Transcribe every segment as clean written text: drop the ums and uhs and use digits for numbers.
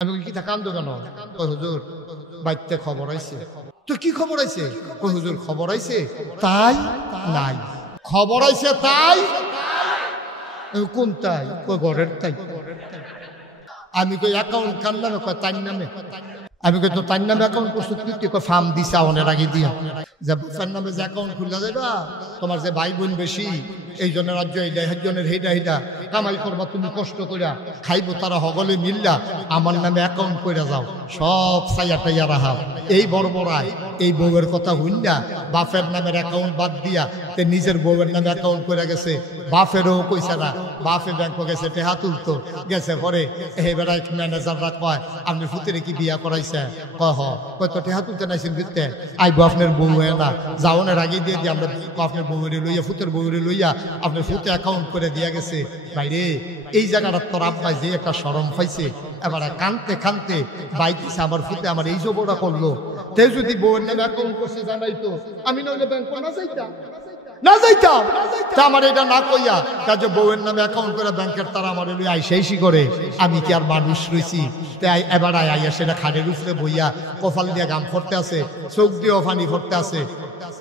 আমি কি তা কান্দো কেন? কই হুজুর বাইতে খবর আইছে। তো কি খবর আইছে? কই হুজুর খবর আইছে তাই নাই। খবর আইছে তাই কোন তাই? কই ঘরের তাই। আমি কই অ্যাকাউন্ট কার নামে? কয় তার নামে। আমি কই তো তার নামে অ্যাকাউন্ট করছো তুই? কই ফার্ম দিছা অনেক আগে দিয়া যে বাচ্চার নামে যে অ্যাকাউন্ট খুলে যাবা, তোমার যে ভাই বোন বেশি এই জন্য রাজ্য এইটা একজনের হেইটা হেইটা কামাই করবা, তুমি কষ্ট করিয়া খাইবো তারা হগলে মিললা আমার নামে অ্যাকাউন্ট করে যাও, সব সাইয়া টাইয়া রাহা। এই বড় বড়ায় এই বউয়ের কথা হইনা বাপের নামের অ্যাকাউন্ট বাদ দিয়া তে নিজের বউয়ের নামে অ্যাকাউন্ট করে গেছে। বাপেরও কইছে না, বাপে ব্যাংক গেছে টেহা তুলতো গেছে পরে এবার ম্যানেজাররা কয় আপনি ফুতেরে কি বিয়া করাইছে? কয় হ। কয় তো টেহা তুলতে নাইছেন বুঝতে আইবো আপনার বউ না যাওনের আগে দিয়ে দিয়ে আমরা আপনার বউরে লইয়া ফুতের বউরে লইয়া আপনার ফুতে অ্যাকাউন্ট করে দিয়া গেছে। বাইরে এই জায়গাটা তোর আব্বাই যে একটা শরম পাইছে, এবারে কানতে কানতে বাইতেছে আমার ফুতে আমার এই জবরা করলো। তে যদি বউয়ের নামে অ্যাকাউন্ট করছে জানাইতো আমি নইলে ব্যাংক না যাইতাম না যাইতাম। তা আমার এটা না কইয়া কাজে বউয়ের নামে অ্যাকাউন্ট করে ব্যাংকের তারা আমার লই আইসি করে। আমি কি আর মানুষ রইছি? তাই এবার আইয়া সেটা খাটের উপরে বইয়া কপাল দিয়ে গাম ফরতে আছে, চোখ দিয়েও ফানি ফরতে আছে।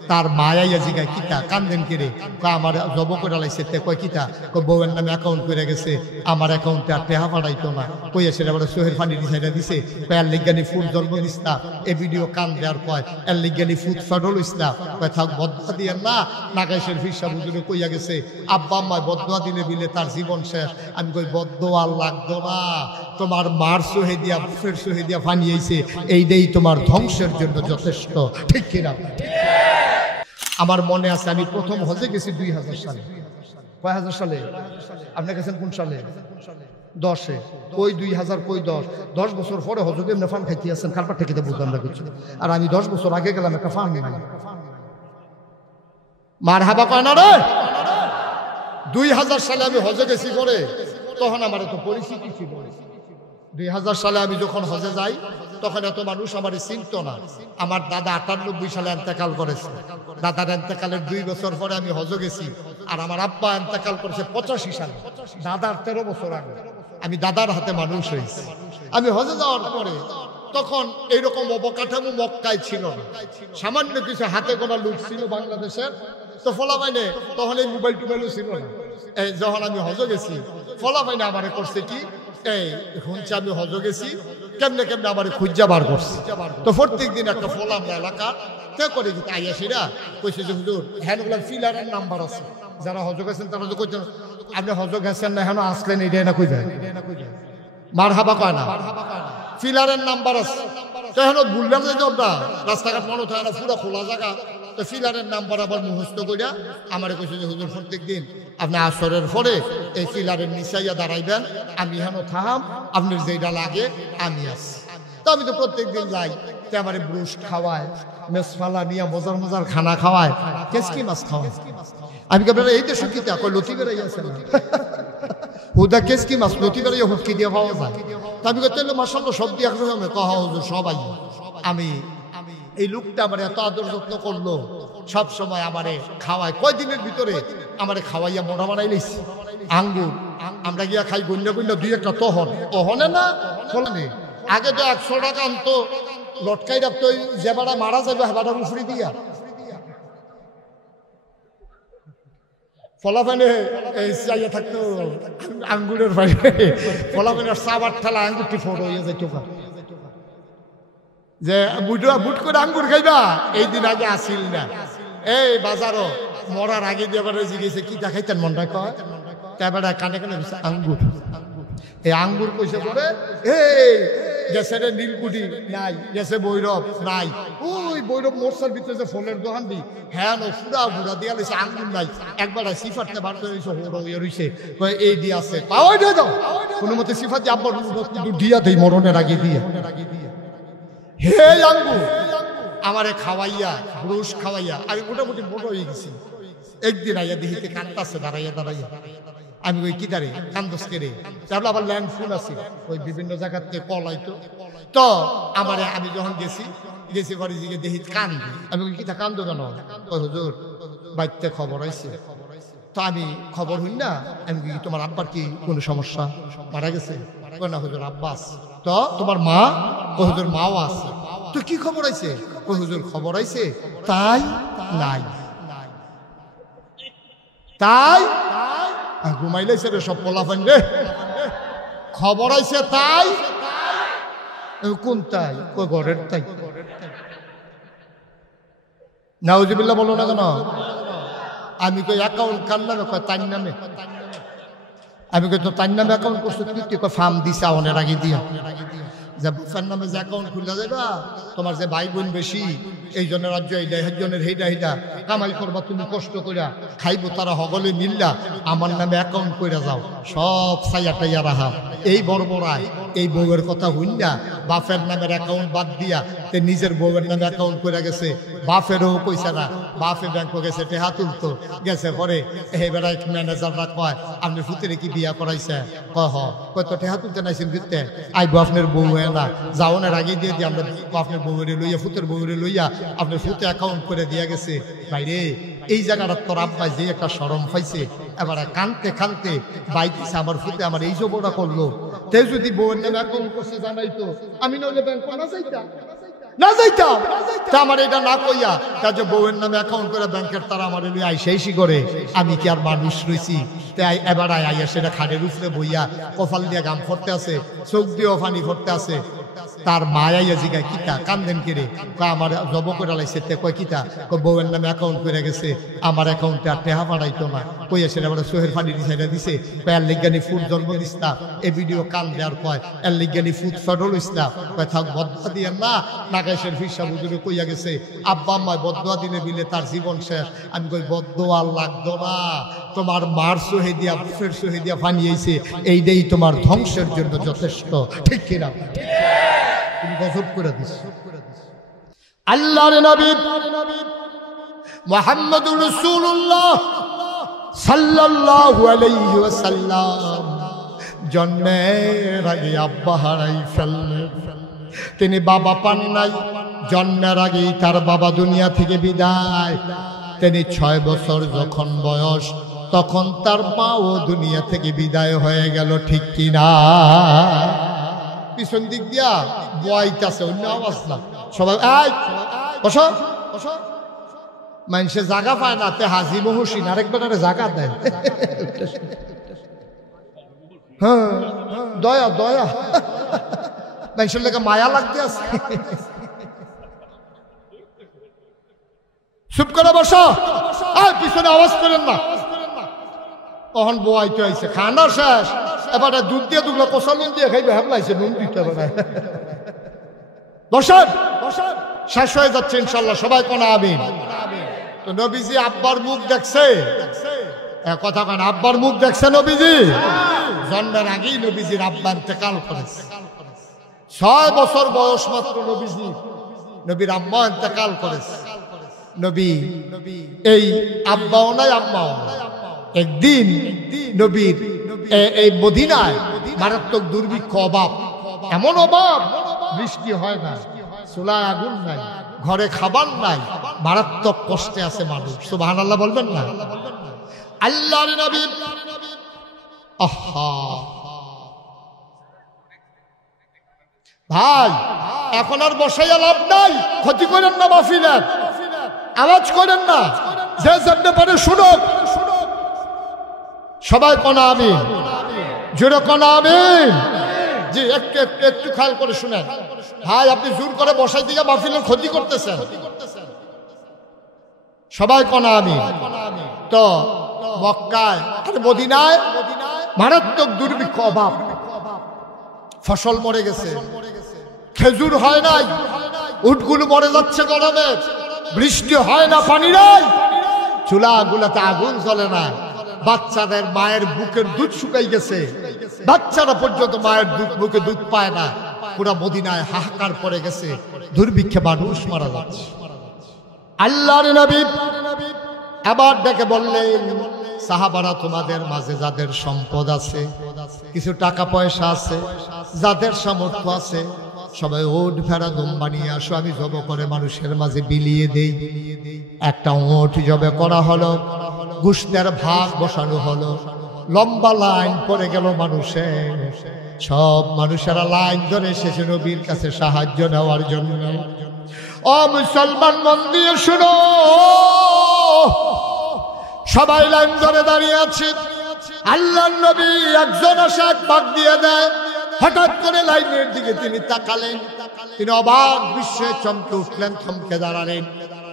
তার মায়াইয়া জিগায় কিতা কান্দেন কিরে? আমার জব করে লাইছে। তে কয় কিতা? বউয়ের নামে অ্যাকাউন্ট করে গেছে, আমার অ্যাকাউন্টে আর টেহা পাঠাইতো না। কইয়া সেটা আবার সোহের ফানি ডিসাইডা দিছে। কয় এর লিজ্ঞানি ফুড জন্ম দিস না। এ ভিডিও কান দেওয়ার কয় এর লিজ্ঞানি ফুড ফেডল ইস না। কয় থাক বদয়া দিয়ে না নাগাইশের ফিরসা বুজুরে কইয়া গেছে আব্বা আম্মায় বদয়া দিলে বিলে তার জীবন শেষ। আমি কই বদয়া লাগতো না, তোমার মার সোহে দিয়া বাপের সোহে দিয়া ফানিয়েছে, এইটাই তোমার ধ্বংসের জন্য যথেষ্ট। ঠিক কিনা? আমার মনে আছে আমি প্রথম হজে গেছি 2000 সালে। কয় হাজার সালে? আপনি গেছেন কোন সালে? 10-এ। ওই 2000 কই 10 বছর পরে হজে এমনি ফান খাইতে আছেন কারবার থেকে বুঝলাম না কিছু। আর আমি 10 বছর আগে গেলাম একটা ফান নাই। মার হাবা কয় না রে। 2000 সালে আমি হজে গেছি পরে, তখন আমার এত পরিস্থিতি ছিল। 2000 সালে আমি যখন হজে যাই তখন এত মানুষ আমার চিনত না। আমার দাদা 98 সালে এন্তেকাল করেছে। দাদার এন্তেকালের 2 বছর পরে আমি হজে গেছি। আর আমার আব্বা এন্তেকাল করেছে 85 সালে, দাদার 13 বছর আগে। আমি দাদার হাতে মানুষ হয়েছি। আমি হজে যাওয়ার পরে তখন এইরকম অবকাঠামো মক্কায় ছিল না। সামান্য কিছু হাতে গোনা লোক ছিল বাংলাদেশের। তো ফলাফাইনে তখন এই মোবাইল টোবাইলও ছিল না। এই যখন আমি হজে গেছি ফলাফাইনে আমারে করছে কি, এই শুনছি আমি হজে গেছি কেমনে কেমনে আমার খুঁজা বার করছি। তো প্রত্যেক দিন একটা ফলাম এলাকা কে করে দিতে আইয়াসিরা কইছে যে হুজুর হ্যাঁ ওগুলো ফিলারের নাম্বার আছে, যারা হজে গেছেন তারা তো কইছেন আপনি হজে গেছেন না হেন আসলেন এইটাই না কই যায় মার হাবা কয় না, ফিলারের নাম্বার আছে। তো এখন ভুললাম যে আমরা রাস্তাঘাট মনে থাকে না, পুরো খোলা জায়গা। তো ফিলারের নাম্বার আবার মুখস্থ করিয়া আমার কইছে যে হুজুর প্রত্যেক দিন আপনি আসরের পরে এই ফিলারের নিচাইয়া দাঁড়াইবেন, আমি হেন থাম আপনার যেটা লাগে আমি আসি। তো আমি তো প্রত্যেক দিন যাই, তো আমার ব্রুশ খাওয়ায়, মেসফালা নিয়ে মজার মজার খানা খাওয়ায়, কেসকি মাছ খাওয়ায়। আমি কেবল এই দেশে কি কয় লতি বেড়াই আছে না হুদা কেসকি মাছ লতি বেড়াইয়া হুটকি দিয়ে পাওয়া যায়। তা আমি কইতে মাসাল্লাহ সব দিয়ে একরকম কহ হুজুর সবাই। আমি এই লোকটা আমার এত আদর যত্ন করলো, সব সময় আমারে খাওয়ায়। কয়দিনের ভিতরে আমারে খাওয়াইয়া মোটা বানাই লাইছি। আঙ্গুর আমরা গিয়া খাই গণ্য গণ্য 2-1টা তহনে না ফলনে। আগে তো 100 টাকা আনতো লটকাই রাখতো, যে বাড়া মারা যাবে হেবাটা উফরি দিয়া। ফলাফানে এই চাইয়া থাকতো আঙ্গুরের বাইরে, ফলাফানের সাবার ঠেলা আঙ্গুরটি ফোট হয়ে যায় টোকা যে বুট করে আঙ্গুর খাইবা। এই দিন আগে আসিল না এই বাজারও মরার আগে দিয়ে এবারে জিগেছে কি দেখাইতেন মনটা কয় তারপরে কানে কানে আঙ্গুর। এই আঙ্গুর কইসে পরে এই গেছে রে নীলকুঠি নাই, গেছে ভৈরব নাই, ওই ভৈরব মোর্চার ভিতরে যে ফলের দোকান দি হ্যাঁ ফুরা ঘুরা দিয়া লইছে আঙ্গুর নাই। একবার সিফারতে বার করে রইছে হোড় হয়ে রইছে এই দিয়ে আছে পাওয়াই দিয়ে দাও কোনো মতে সিফার দিয়ে আব্বার দিয়া দেই মরণের আগে দিয়ে। হে আঙ্গুর আমারে খাওয়াইয়া ব্রুশ খাওয়াইয়া আমি মোটামুটি মোটো হয়ে গেছি। একদিন আইয়া দেখিতে কাঁদতাছে দাঁড়াইয়া দাঁড়াইয়া। আমি ওই কি দাঁড়ে কান্দস কেড়ে তারপরে আবার ল্যান্ড ফুল আছে ওই বিভিন্ন জায়গাতে কল আইতো। তো আমারে আমি যখন গেছি পরে দিকে দেখি কান্দি। আমি ওই কিতা কান্দো কেন? হুজুর বাইতে খবর আইছে। তো আমি খবর হই না, আমি কি তোমার আব্বার কি কোনো সমস্যা, মারা গেছে? না হুজুর আব্বাস। তো তোমার মা? হুজুর মাও আছে। তো কি খবর আইছে? হুজুর খবর আইছে তাই নাই। তাই ঘুমাইলেছে রে সব পোলাপান রে। খবর আইছে তাই? কোন তাই? ঘরের তাই। নাউজুবিল্লাহ বলো না কেন? আমি কই অ্যাকাউন্ট কার নামে? কয় তার নামে। আমি কই তো তার নামে অ্যাকাউন্ট করছো তুই? কয় ফার্ম দিছা অনেক আগে দিয়া, যে বাপের নামে যে অ্যাকাউন্ট খুলে যাবা, তোমার যে ভাই বোন বেশি, এই জনের রাজ্য এইটা, একজনের হেইটা হেইটা কামাই করবা, তুমি কষ্ট করিয়া খাইবো, তারা হগলে মিললা আমার নামে অ্যাকাউন্ট করে যাও, সব সাইয়া টাইয়া রাহা। এই বড়বড়ায় এই বউয়ের কথা হইনা বাপের নামের অ্যাকাউন্ট বাদ দিয়া তে নিজের বউয়ের নামে অ্যাকাউন্ট করে গেছে। বাপেরও পয়সা না, বাপে ব্যাংকে গেছে টেহা তুলতো, গেছে পরে এবারে ম্যানেজাররা কয় আপনি ফুতেরে কি বিয়া করাইছে? কয় হ। কয় তো টেহা তুলতে নাইছেন ঘুরতে, আইবো আপনার বউ না যাওয়ানের আগে দিয়ে দিয়ে আমরা আপনার বউরে লইয়া, ফুতের বউরে লইয়া আপনার ফুতে অ্যাকাউন্ট করে দিয়া গেছে। বাইরে এই জায়গাটা তোর আব্বাই যে একটা শরম পাইছে, এবারে কানতে কানতে বাইতেছে আমার ফুতে আমার এই জবটা করলো। তে যদি বউয়ের নামে অ্যাকাউন্ট করছে জানাইতো, আমি নইলে ব্যাংক না যাইতাম, না যাইতাম। তা আমার এটা না কইয়া কাজে বউয়ের নামে অ্যাকাউন্ট করে ব্যাংকের তারা আমার আইসি করে, আমি কি আর মানুষ রইছি? তাই এবার আইয়া সেটা খাড়ের উপরে বইয়া কপাল দিয়ে গাম ফরতে আছে, চোখ দিয়েও পানি ফরতে আছে। তার মায়াইয়া জিগায় কিতা কান্দেন কিরে? আমার জব করে লাইছে। তে কয় কিতা? বউয়ের নামে অ্যাকাউন্ট করে গেছে, আমার অ্যাকাউন্টে আর টেহা পাঠাইতো না। কইয়া সেটা আবার সোহের ফানি দিছে দিছে। কয় এর লিজ্ঞানী ফুড জন্ম দিস্তা, এ ভিডিও কান দেওয়ার কয় এর লিজ্ঞানী ফুড ফেডল ইসলাম। কয় থাক বদয়া দিয়ে না, নাগাইশের ফিরসা বুজুরে কইয়া গেছে আব্বা আম্মায় বদয়া দিনে বিলে তার জীবন শেষ। আমি কই বদয়া লাগতো না, তোমার মার সোহে দিয়া বুফের সোহে দিয়া ফানিয়েছে, এইটাই তোমার ধ্বংসের জন্য যথেষ্ট। ঠিক কিনা? তুমি গজব করে দিস। আল্লাহর নবী মুহাম্মদুর রাসূলুল্লাহ সাল্লাল্লাহু আলাইহি ওয়াসাল্লাম জন্মের আগে আব্বা হারাই ফেললেন। তিনি বাবা পান নাই, জন্মের আগেই তার বাবা দুনিয়া থেকে বিদায়। তিনি 6 বছর যখন বয়স, তখন তার মাও দুনিয়া থেকে বিদায় হয়ে গেল। ঠিক কিনা? পিছন দিক দিয়া বয়তাছে, অন্য আওয়াজ না। সবাই বসো বসো। মানুষে জায়গা পায় না, তে হাজি মহসিন আরেকবার জায়গা দেয়। হ্যাঁ দয়া দয়া, মানুষের লেগে মায়া লাগতে আছে। চুপ করে বসো, পিছনে আওয়াজ করেন না। তখন বয়াইতে আইছে, খানা শেষ, এবারে দুধ দিয়ে দুগুলো কষা নুন দিয়ে খাইবে, হেবলাইছে নুন দিতে পারে। বসেন, শেষ হয়ে যাচ্ছে ইনশাল্লাহ, সবাই কোন আমিন। তো নবীজি আব্বার মুখ দেখছে, কথা কেন? আব্বার মুখ দেখছে নবীজি। জন্মের আগেই নবীজির আব্বা ইন্তেকাল করেছে। 6 বছর বয়স মাত্র নবীজি, নবীর আম্মা ইন্তেকাল করেছে। নবী এই আব্বাও নাই আম্মাও নাই। একদিন নবীর এই মদিনায় মারাত্মক দুর্ভিক্ষ, অভাব, এমন অভাব বৃষ্টি হয় না, চুলায় আগুন নাই, ঘরে খাবার নাই, মারাত্মক কষ্টে আছে মানুষ। সুবহানাল্লাহ বলবেন না? আল্লাহর নবী ভাই এখন আর বসাইয়া লাভ নাই, ক্ষতি করেন না মাহফিলের, আওয়াজ করেন না, যে যেমনে পারে শুনুক। সবাই কোন আমিন, জোরে কোন আমিন। জি একটু একটু একটু খেয়াল করে শুনেন ভাই, আপনি জোর করে বসাই দিয়ে মাহফিলের ক্ষতি করতেছেন। সবাই কোন আমিন। তো মক্কায় আর মদিনায় মারাত্মক দুর্ভিক্ষ, অভাব, ফসল মরে গেছে, খেজুর হয় নাই, উটগুলো মরে যাচ্ছে গরমে, বৃষ্টি হয় না, পানি নাই, চুলাগুলোতে আগুন জ্বলে না, বাচ্চাদের মায়ের বুকের দুধ শুকাই গেছে, বাচ্চারা পর্যন্ত মায়ের বুকে দুধ পায় না। পুরা মদিনায় হাহাকার পড়ে গেছে, দুর্ভিক্ষে মানুষ মারা যাচ্ছে। আল্লাহর নবী আবার ডেকে বললেন, সাহাবারা তোমাদের মাঝে যাদের সম্পদ আছে, কিছু টাকা পয়সা আছে, যাদের সামর্থ্য আছে, সবাই ওট ভেড়া দুম্বা নিয়ে আসো, আমি জব করে মানুষের মাঝে বিলিয়ে দেই। একটা ওট জবে করা হলো, গোশতের ভাগ বসানো হলো, লম্বা লাইন পড়ে গেল মানুষের। সব মানুষেরা লাইন ধরে এসেছে নবীর কাছে সাহায্য নেওয়ার জন্য। ও মুসলমান, মন দিয়ে শুনো, সবাই লাইন ধরে দাঁড়িয়ে আছে। আল্লাহর নবী একজন আসে, এক পাক দিয়ে দেয়। হঠাৎ করে লাইনের দিকে তিনি তাকালেন, তিনি অবাক বিশ্বে চমকে উঠলেন, থমকে দাঁড়ালেন।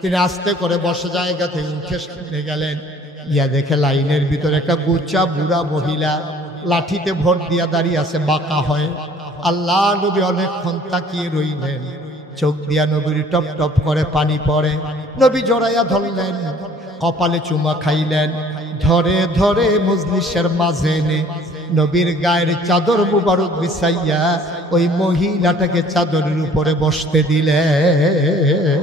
তিনি আস্তে করে বসে জায়গা থেকে উঠে সামনে গেলেন, ইয়া দেখে লাইনের ভিতরে একটা গুচ্চা বুড়া মহিলা লাঠিতে ভোট দিয়া দাঁড়িয়ে আছে বাঁকা হয়। আল্লাহ নবী অনেকক্ষণ তাকিয়ে রইলেন, চোখ দিয়া নবীর টপ টপ করে পানি পড়ে। নবী জড়াইয়া ধরলেন, কপালে চুমা খাইলেন, ধরে ধরে মজলিসের মাঝে এনে নবীর গায়ের চাদর মুবারক বিছাইয়া ওই মহিলাটাকে চাদরের উপরে বসতে দিলেন।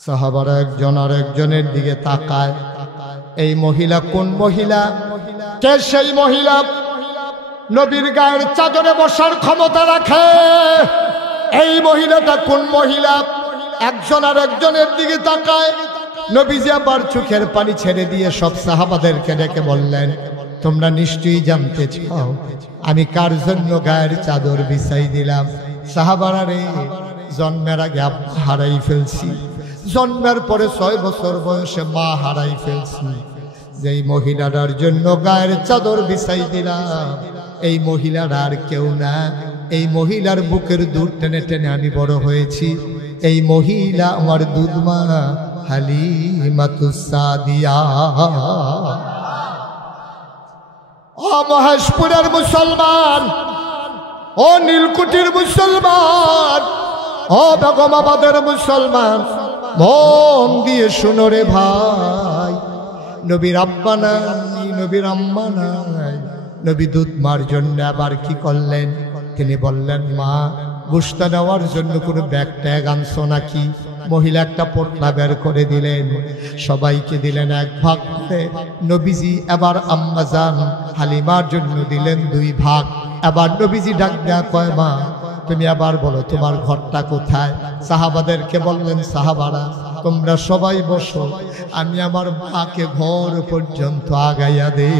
সাহাবারা একজন আর একজনের দিকে তাকায়, এই মহিলা কোন মহিলা? কে সেই মহিলা নবীর গায়ের চাদরে বসার ক্ষমতা রাখে? এই মহিলাটা কোন মহিলা? একজন আর একজনের দিকে তাকায়। নবীজি আবার চোখের পানি ছেড়ে দিয়ে সব সাহাবাদেরকে ডেকে বললেন, তোমরা নিশ্চয়ই জানতে চাও আমি কার জন্য গায়ের চাদর বিছাই দিলাম? সাহাবারা রে, জন্মের আগে আব্বা হারাই ফেলছি, জন্মের পরে 6 বছর বয়সে মা হারাই ফেলছি। যেই মহিলাটার জন্য গায়ের চাদর বিছাই দিলাম, এই মহিলার আর কেউ না। এই মহিলার বুকের দুধ টেনে টেনে আমি বড় হয়েছি। এই মহিলা আমার দুধ মা হালিমাতুস সাদিয়া। ও মহেশপুরের মুসলমান, ও নীলকুঠির মুসলমান, ও বেগমাবাদের মুসলমান, মন দিয়ে শুনো রে ভাই, নবীর আব্বা নাই, নবীর আম্মা নাই। নবী দুধ মার জন্য আবার কি করলেন? তিনি বললেন, মা গোশত নেওয়ার জন্য কোনো ব্যাগ ট্যাগ আনছো নাকি? মহিলা একটা পোটলা বের করে দিলেন, সবাইকে দিলেন এক ভাগ করে। নবীজি এবার আম্মাজান হালিমার জন্য দিলেন 2 ভাগ। এবার নবীজি ডাক দেয়া কয়, মা তুমি আবার বলো তোমার ঘরটা কোথায়? সাহাবাদেরকে বললেন, সাহাবারা তোমরা সবাই বসো, আমি আমার মাকে ঘর পর্যন্ত আগাইয়া দে।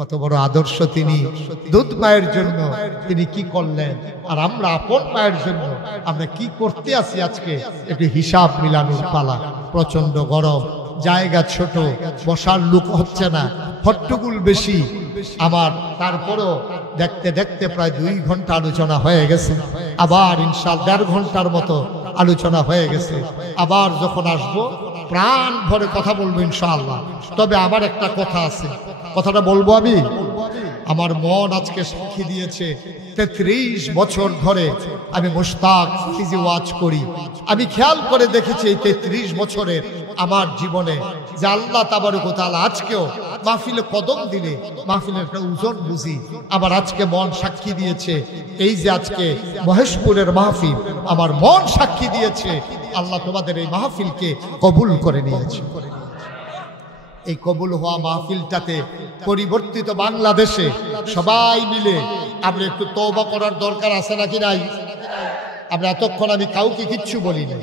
কত বড় আদর্শ তিনি! দুধ মায়ের জন্য তিনি কি করলেন, আর আমরা আপন মায়ের জন্য আমরা কি করতে আছি আজকে একটু হিসাব মিলানোর পালা। প্রচন্ড গরম, জায়গা ছোট, বসার লোক হচ্ছে না, হট্টগোল বেশি আমার। তারপরও দেখতে দেখতে প্রায় 2 ঘন্টা আলোচনা হয়ে গেছে। আবার ইনশাআল্লাহ 1.5 ঘন্টার মতো আলোচনা হয়ে গেছে। আবার যখন আসবো প্রাণ ভরে কথা বলবো ইনশাআল্লাহ। তবে আমার একটা কথা আছে, কথাটা বলবো আমি। আমার মন আজকে সাক্ষী দিয়েছে, 33 বছর ধরে আমি মুশতাক ফিজি ওয়াজ করি। আমি খেয়াল করে দেখেছি এই 33 বছরের আমার জীবনে যে আল্লাহ তাবারক ওয়া তাআলা আজকেও মাহফিলে কদম দিলে মাহফিলের একটা ওজন বুঝি। আবার আজকে মন সাক্ষী দিয়েছে, এই যে আজকে মহেশপুরের মাহফিল, আমার মন সাক্ষী দিয়েছে আল্লাহ তোমাদের এই মাহফিলকে কবুল করে নিয়েছে। এই কবুল হওয়া মাহফিলটাতে পরিবর্তিত বাংলাদেশে সবাই মিলে আমরা একটু তওবা করার দরকার আছে নাকি নাই? আমরা এতক্ষণ আমি কাউকে কিচ্ছু বলি না।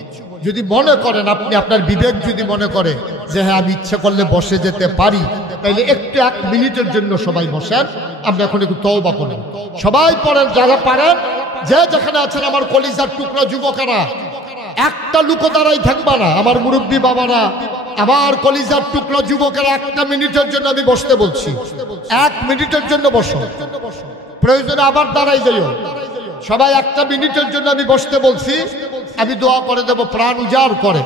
যদি মনে করেন আপনি, আপনার বিবেক যদি মনে করে যে হ্যাঁ আমি ইচ্ছা করলে বসে যেতে পারি, তাইলে একটু 1 মিনিটের জন্য সবাই বসেন। আমরা এখন একটু তওবা করি, সবাই পড়েন যারা পারেন, যে যেখানে আছেন। আমার কলিজার টুকরা যুবকেরা, একটা লুকো দাঁড়াই থাকবা না। আমার মুরব্বী বাবারা, আমার কলিজার টুকরা যুবকেরা, 1 মিনিটের জন্য আমি বসতে বলছি। 1 মিনিটের জন্য বসো, প্রয়োজনে আবার দাঁড়াই যাইও। সবাই 1 মিনিটের জন্য আমি বসতে বলছি। আমি দোয়া করে দেব, প্রাণ উজাড় করে।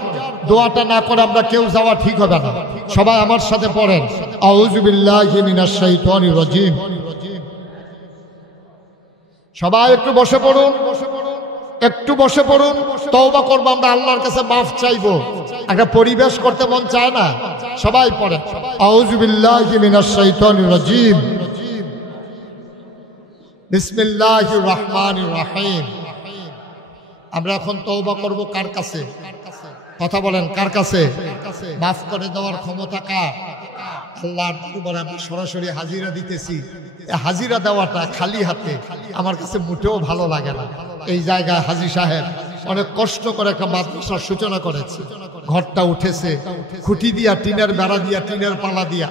দোয়াটা না করে আমরা কেউ যাওয়া ঠিক হবে না। সবাই আমার সাথে পড়েন, আউযু বিল্লাহি মিনাশ শাইতানির রাজিম। সবাই একটু বসে পড়ুন, একটু বসে পড়ুন। তওবা করবো আমরা, আল্লাহর কাছে মাফ চাইবো। একটা পরিবেশ করতে মন চায় না? সবাই পড়েন, আউযু বিল্লাহি মিনাশ শাইতানির রাজিম, বিসমিল্লাহির রহমানির রহিম। আমরা এখন তওবা করব কার কাছে? কথা বলেন, কার কাছে? মাফ করে দেওয়ার ক্ষমতা কার? আল্লাহর দরবারে আমি সরাসরি হাজিরা দিতেছি। হাজিরা দেওয়াটা খালি হাতে আমার কাছে মোটেও ভালো লাগে না। এই জায়গায় হাজী সাহেব অনেক কষ্ট করে একটা মাদ্রাসার সূচনা করেছে। ঘরটা উঠেছে খুঁটি দিয়া, টিনের বেড়া দিয়া, টিনের পালা দিয়া,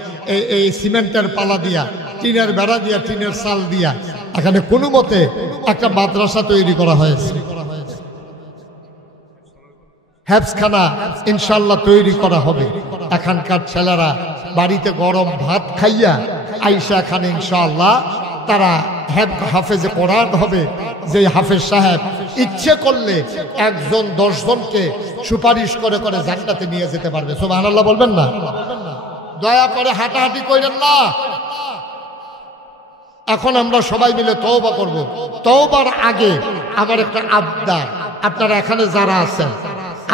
এই সিমেন্টের পালা দিয়া, টিনের বেড়া দিয়া, টিনের চাল দিয়া এখানে কোনো মতে একটা মাদ্রাসা তৈরি করা হয়েছে। হেফজখানা ইনশাল্লাহ তৈরি করা হবে। এখানকার ছেলেরা বাড়িতে গরম ভাত খাইয়া আইসা এখানে ইনশাআল্লাহ তারা হাফেজে কোরআন হবে। যে হাফেজ সাহেব ইচ্ছে করলে 1 জন 10 জনকে সুপারিশ করে করে জান্নাতে নিয়ে যেতে পারবে। সুবহানাল্লাহ বলবেন না? দয়া করে হাঁটাহাঁটি করেন না। এখন আমরা সবাই মিলে তওবা করব। তওবার আগে আমার একটা আবদার, আপনারা এখানে যারা আছেন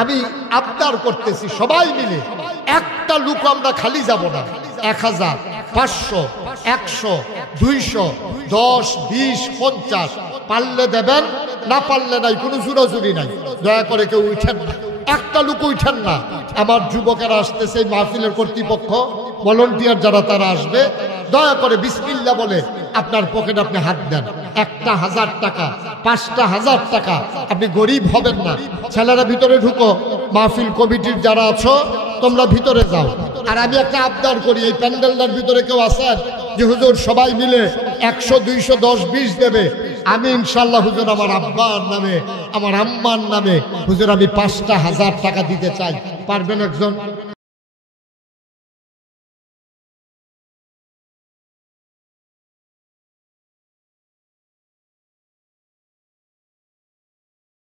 আমি আবদার করতেছি সবাই মিলে একটা লোক আমরা খালি যাব না। 1000, 500, 100, 200, 10, 20, 50 পারলে দেবেন, না পারলে নাই, কোনো জোরাজুরি নাই। দয়া করে কেউ উঠেন না, একটা লোক উঠেন না। আমার যুবকেরা আসতেছে, মাহফিলের কর্তৃপক্ষ ভলান্টিয়ার যারা তারা আসবে, দয়া করে বিসমিল্লাহ বলে আপনার পকেটে আপনি হাত দেন। 1000 টাকা, 5000 টাকা, আপনি গরিব হবেন না। ছেলেরা ভিতরে ঢুকো, মাহফিল কমিটির যারা আছো তোমরা ভিতরে যাও। আর আমি একটা আবদার করি, এই প্যান্ডেলটার ভিতরে কেউ আছেন যে হুজুর সবাই মিলে 100, 200, 10, 20 দেবে, আমি ইনশাল্লাহ হুজুর আমার আব্বার নামে, আমার আম্মার নামে হুজুর আমি 5000 টাকা দিতে চাই। পারবেন একজন?